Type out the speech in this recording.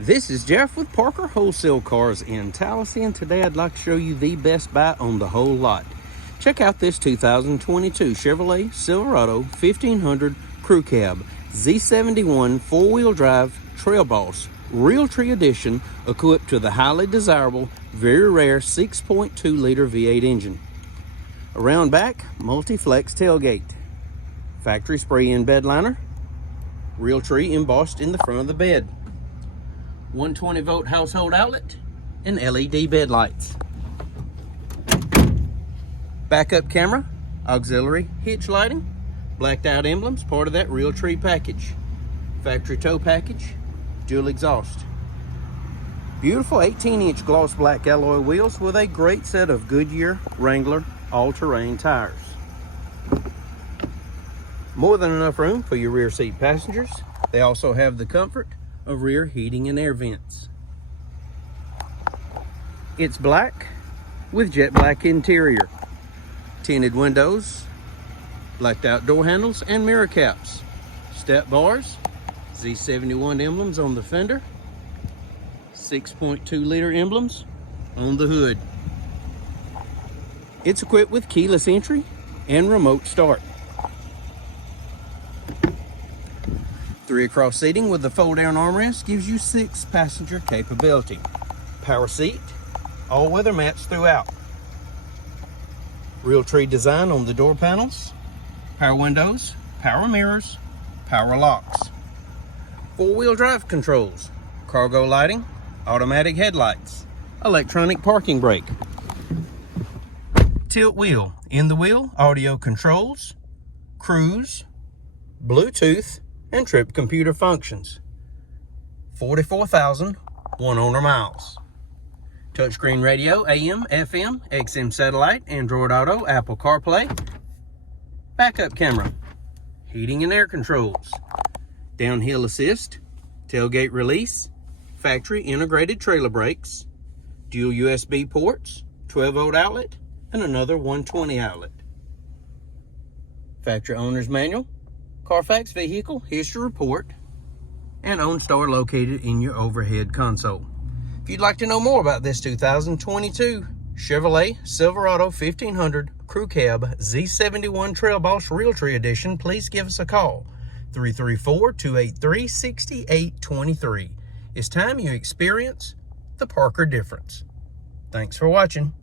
This is Jeff with Parker Wholesale Cars in Tallassee, and today I'd like to show you the best buy on the whole lot. Check out this 2022 Chevrolet Silverado 1500 Crew Cab Z71 4-wheel drive Trail Boss Realtree Edition, equipped to the highly desirable, very rare 6.2 liter V8 engine. Around back, multi-flex tailgate, factory spray-in bed liner, Realtree embossed in the front of the bed, 120-volt household outlet, and LED bed lights. Backup camera, auxiliary hitch lighting, blacked out emblems, part of that Realtree package. Factory tow package, dual exhaust. Beautiful 18-inch gloss black alloy wheels with a great set of Goodyear Wrangler all-terrain tires. More than enough room for your rear seat passengers. They also have the comfort of rear heating and air vents. It's black with jet black interior, tinted windows, blacked out door handles and mirror caps, step bars, Z71 emblems on the fender, 6.2 liter emblems on the hood. It's equipped with keyless entry and remote start. 3 across seating with the fold-down armrest gives you 6 passenger capability. Power seat, all-weather mats throughout. Realtree design on the door panels, power windows, power mirrors, power locks. 4-wheel drive controls, cargo lighting, automatic headlights, electronic parking brake, tilt wheel, in the wheel, audio controls, cruise, Bluetooth, and trip computer functions. 44,000 one-owner miles. Touchscreen radio, AM, FM, XM satellite, Android Auto, Apple CarPlay. Backup camera. Heating and air controls. Downhill assist. Tailgate release. Factory integrated trailer brakes. Dual USB ports. 12-volt outlet and another 120 outlet. Factory owner's manual. Carfax vehicle history report, and OnStar located in your overhead console. If you'd like to know more about this 2022 Chevrolet Silverado 1500 Crew Cab Z71 Trail Boss Realtree Edition, please give us a call, 334-283-6823. It's time you experience the Parker difference. Thanks for watching.